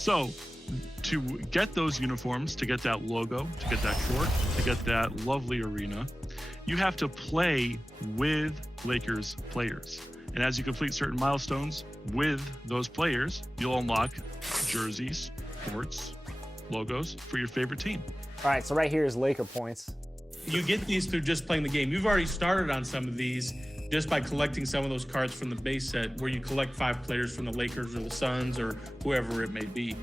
So to get those uniforms, to get that logo, to get that court, to get that lovely arena, you have to play with Lakers players. And as you complete certain milestones with those players, you'll unlock jerseys, courts, logos for your favorite team. All right, so right here is Laker points. You get these through just playing the game. You've already started on some of these just by collecting some of those cards from the base set, where you collect 5 players from the Lakers or the Suns or whoever it may be.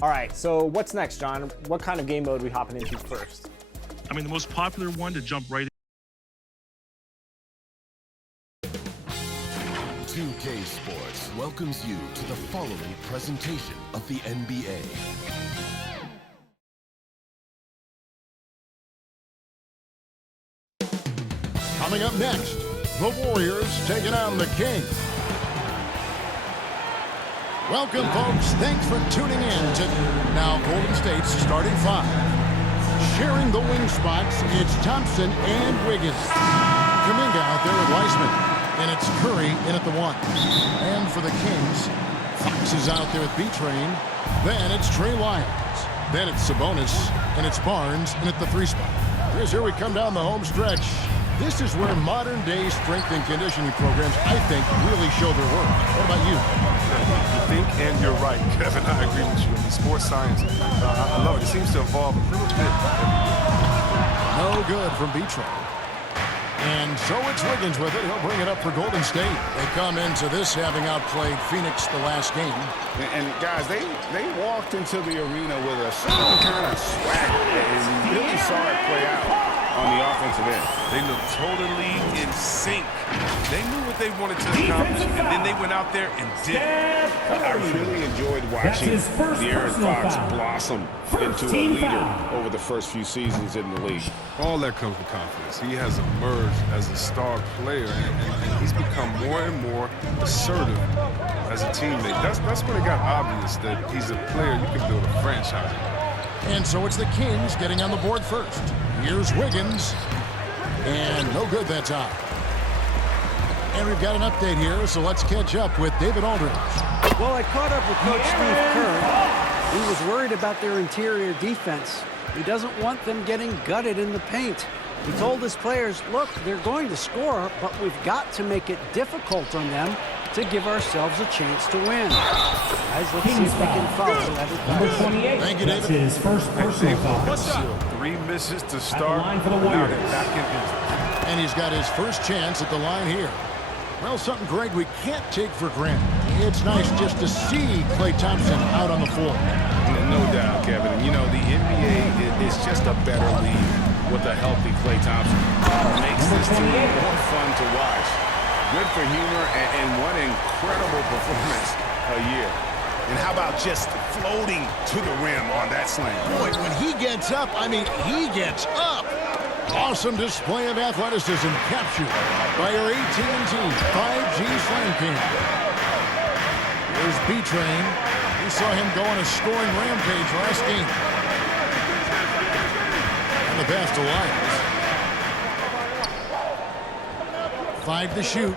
All right, so what's next, John? What kind of game mode are we hopping into first? I mean, the most popular one to jump right 2K Sports welcomes you to the following presentation of the NBA. Coming up next, the Warriors taking on the Kings. Welcome, folks. Thanks for tuning in to now Golden State's starting 5. Sharing the wing spots, it's Thompson and Wiggins. Kuminga out there with Weissman. And it's Curry in at the 1. And for the Kings, Fox is out there with B-Train. Then it's Trey Lyons. Then it's Sabonis. And it's Barnes in at the 3 spot. Here's here we come down the home stretch. This is where modern-day strength and conditioning programs, I think, really show their worth. What about you? You think, and you're right, Kevin. I agree with you. I mean, sports science, I love it. It seems to evolve a little bit. No good from B-Train. And so it's Wiggins with it. He'll bring it up for Golden State. They come into this having outplayed Phoenix the last game. And guys, they walked into the arena with a certain kind of swagger, and you really saw it play out on the offensive end. They looked totally in sync. They knew what they wanted to accomplish, and then they went out there and did it. I really enjoyed watching De'Aaron Fox blossom into a leader over the first few seasons in the league. All that comes with confidence. He has emerged as a star player, and he's become more and more assertive as a teammate. That's when it got obvious that he's a player you can build a franchise around. And so it's the Kings getting on the board first. Here's Wiggins. And no good that time. And we've got an update here, so let's catch up with David Aldridge. Well, I caught up with Coach Steve Kerr. He was worried about their interior defense. He doesn't want them getting gutted in the paint. He told his players, look, they're going to score, but we've got to make it difficult on them to give ourselves a chance to win. Guys, let's see if we can follow Number 28. Thank you, David. That's his first personal foul. 3 misses to start. Line for the Warriors. Back in business. And he's got his first chance at the line here. Well, something, Greg, we can't take for granted. It's nice just to see Klay Thompson out on the floor. No doubt, Kevin. And, you know, the NBA is just a better league with a healthy Klay Thompson. Makes this team more fun to watch. Good for humor and one incredible performance a year. And how about just floating to the rim on that slam? Boy, when he gets up, I mean, he gets up. Awesome display of athleticism captured by our AT&T 5G Slam King. Here's B-Train. We saw him go on a scoring rampage last game. And the pass to Lyons. 5 to shoot.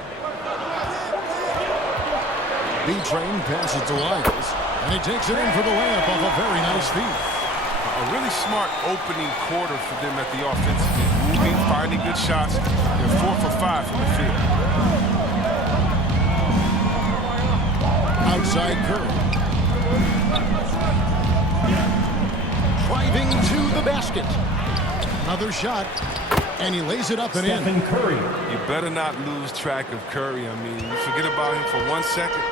B-Train passes to Lyons. And he takes it in for the layup off a very nice feed. A really smart opening quarter for them at the offensive end. Moving, finding good shots. They're 4 for 5 from the field. Outside Curry. Driving to the basket. Another shot. And he lays it up and in. Stephen Curry. You better not lose track of Curry. I mean, you forget about him for 1 second,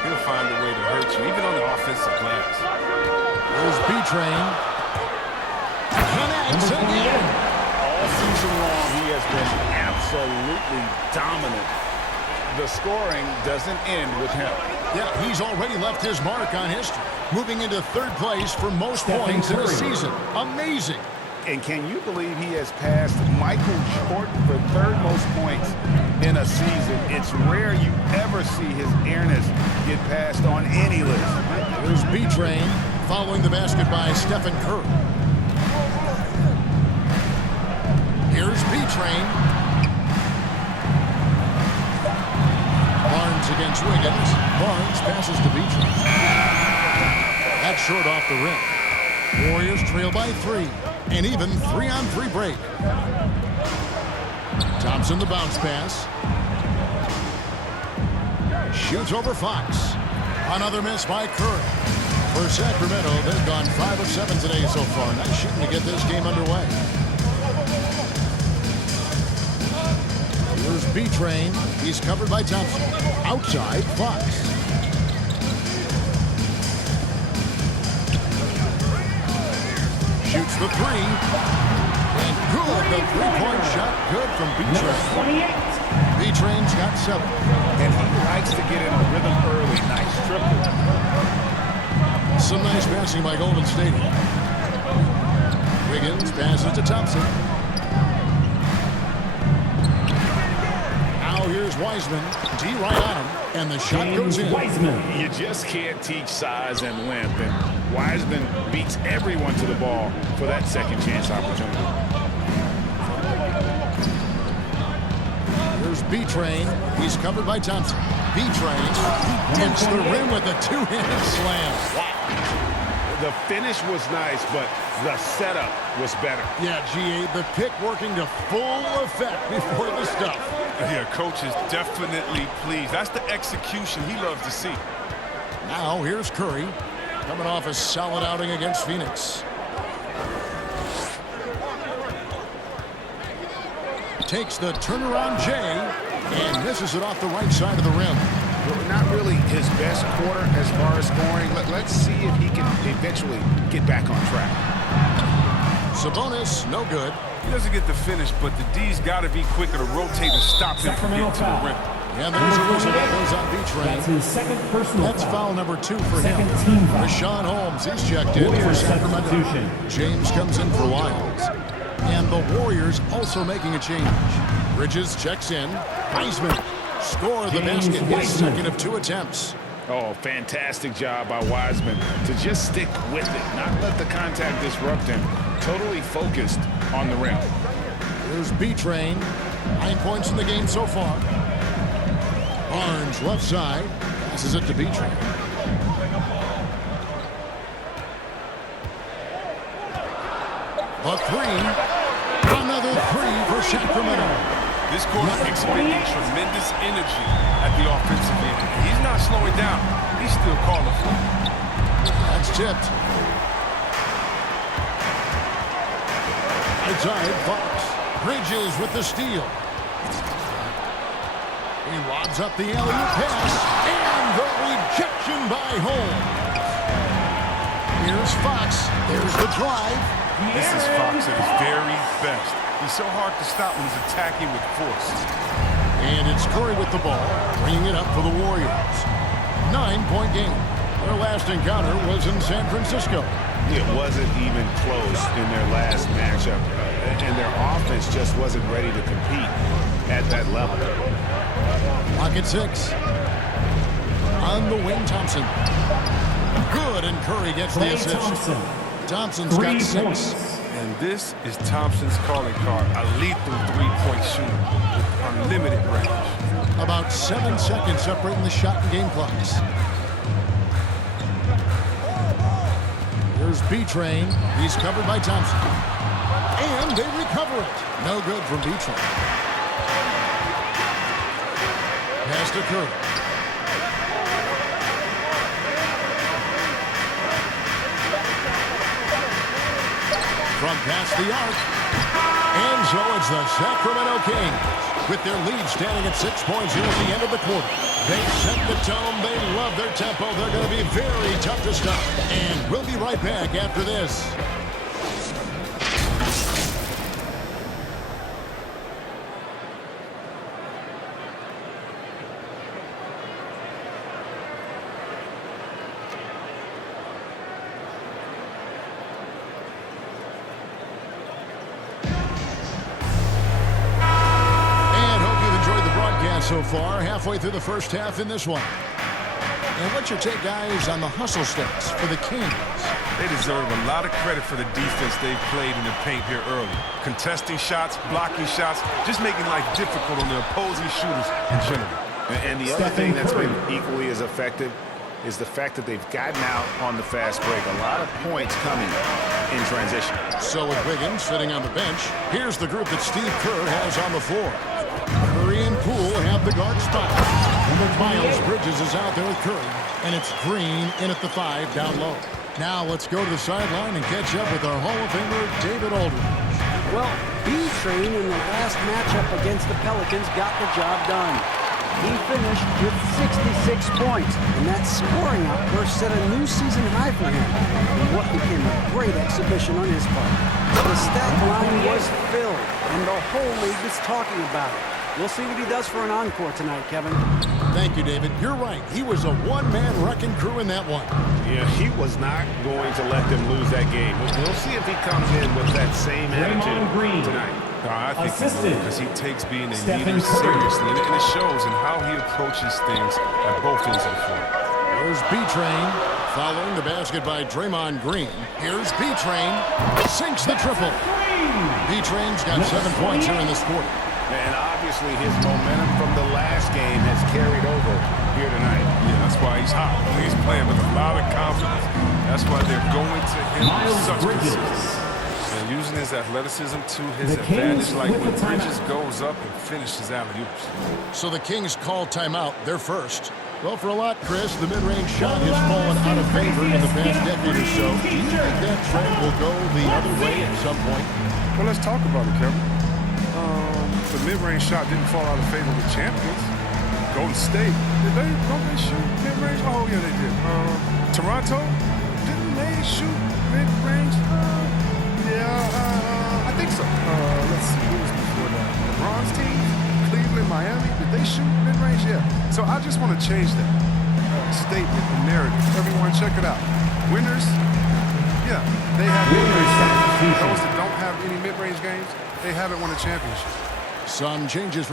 he'll find a way to hurt you, even on the offensive glass. There's B-Train. Connects again. All season long, he has been absolutely dominant. The scoring doesn't end with him. Yeah, he's already left his mark on history. Moving into 3rd place for most Stephen points in a Curry. season. Amazing. And can you believe he has passed Michael Jordan for 3rd most points in a season? It's rare you ever see his airness get passed on any list. There's B-Train following the basket by Stephen Curry. Here's B-Train. Barnes against Wiggins. Barnes passes to B-Train. short off the rim. Warriors trail by 3. An even 3-on-3 break. Thompson the bounce pass. Shoots over Fox. Another miss by Curry. For Sacramento, they've gone 5 of 7 today so far. Nice shooting to get this game underway. Here's B-Train. He's covered by Thompson. Outside, Fox. Shoots the 3. And good. The three-point shot good from B-Train. B-Train's got 7. And he likes to get in a rhythm early. Nice triple. Some nice passing by Golden State. Wiggins passes to Thompson. Now here's Wiseman. D right on him. And the shot goes in. Wiseman. You just can't teach size and length. And Wiseman beats everyone to the ball for that second chance opportunity. Here's B-Train. He's covered by Thompson. B-Train hits the rim with a two-handed slam. Wow. The finish was nice, but the setup was better. Yeah, G.A., the pick working to full effect before the stuff. Yeah, coach is definitely pleased. That's the execution he loves to see. Now here's Curry, coming off a solid outing against Phoenix. Takes the turnaround J and misses it off the right side of the rim. Not really his best quarter as far as scoring. Let's see if he can eventually get back on track. Sabonis, no good. He doesn't get the finish, but the D's got to be quicker to rotate and stop him from getting to the rim. And there's a whistle that goes on B-Train. That's his second personal That's foul number 2 for Second him. team foul. Rashawn Holmes, he's checked in for Warriors Sacramento. substitution. James comes in for Wilds. And the Warriors also making a change. Bridges checks in. Wiseman score the James basket. His Wiseman. second of 2 attempts. Oh, fantastic job by Wiseman to just stick with it, not let the contact disrupt him. Totally focused on the rim. Here's B-Train. 9 points in the game so far. Barnes left side. Passes it to B-Train. A 3. Another 3 for Sacramento. This court is expending tremendous energy at the offensive end. He's not slowing down. He's still calling for it. That's tipped. Outside, Fox. Bridges with the steal. He lobs up the alley-oop pass. And the rejection by Holmes. Here's Fox. There's the drive. This is Fox at his very best. He's so hard to stop when he's attacking with force. And it's Curry with the ball, bringing it up for the Warriors. 9-point game. Their last encounter was in San Francisco. It wasn't even close in their last matchup. And their offense just wasn't ready to compete at that level. Clock at 6. On the wing, Thompson. Good, and Curry gets the assist. Thompson. Thompson's 3 got 6. points. And this is Thompson's calling card, a lethal three-point shooter with unlimited range. About 7 seconds separating the shot and game clocks. Here's B-Train. He's covered by Thompson. And they recover it. No good from B-Train. Pass to Curry. From past the arc. And so it's the Sacramento Kings with their lead standing at 6 points here at the end of the quarter. They set the tone. They love their tempo. They're going to be very tough to stop. And we'll be right back after this. So far, halfway through the first half in this one. And what's your take, guys, on the hustle stats for the Kings? They deserve a lot of credit for the defense they've played in the paint here early. Contesting shots, blocking shots, just making life difficult on the opposing shooters in general. And the other thing that's been equally as effective is the fact that they've gotten out on the fast break. A lot of points coming in transition. So with Wiggins sitting on the bench, here's the group that Steve Kerr has on the floor. Curry and Poole have the guard spot. Miles Bridges is out there with Curry, and it's Green in at the 5 down low. Now let's go to the sideline and catch up with our Hall of Famer, David Aldridge. Well, B-Train in the last matchup against the Pelicans got the job done. He finished with 66 points, and that scoring outburst set a new season high for him in what became a great exhibition on his part. The stat line was filled, and the whole league is talking about it. We'll see what he does for an encore tonight, Kevin. Thank you, David. You're right. He was a one-man wrecking crew in that one. Yeah, he was not going to let them lose that game. We'll see if he comes in with that same attitude tonight. I think Assisted. because he takes being a Stephen leader Curry. seriously, and it shows in how he approaches things at both ends of the floor. Here's B-Train following the basket by Draymond Green. Here's B-Train. Sinks the triple. B-Train's got 7 points here in this quarter. And obviously his momentum from the last game has carried over here tonight. Yeah, that's why he's hot. He's playing with a lot of confidence. That's why they're going to him with Miles such Bridges. consistency. And using his athleticism to his The Kings advantage, like with when the timeout. Bridges goes up and finishes alley-oops. So the Kings call timeout. They're first. Well, for a lot, Chris, the mid-range shot has fallen out of favor in the past decade or so. Do you think that trend will go the other way at some point? Well, let's talk about it, Kevin. The mid-range shot didn't fall out of favor with champions. Golden State, don't they shoot mid-range? Oh, yeah, they did. Toronto, didn't they shoot mid-range? I think so. Let's see, who was before that? LeBron's team, Cleveland, Miami, did they shoot mid-range? Yeah. So I just want to change that statement, the narrative. Everyone, check it out. Winners, yeah, they have mid-range games. Those that don't have any mid-range games, they haven't won a championship. Some changes for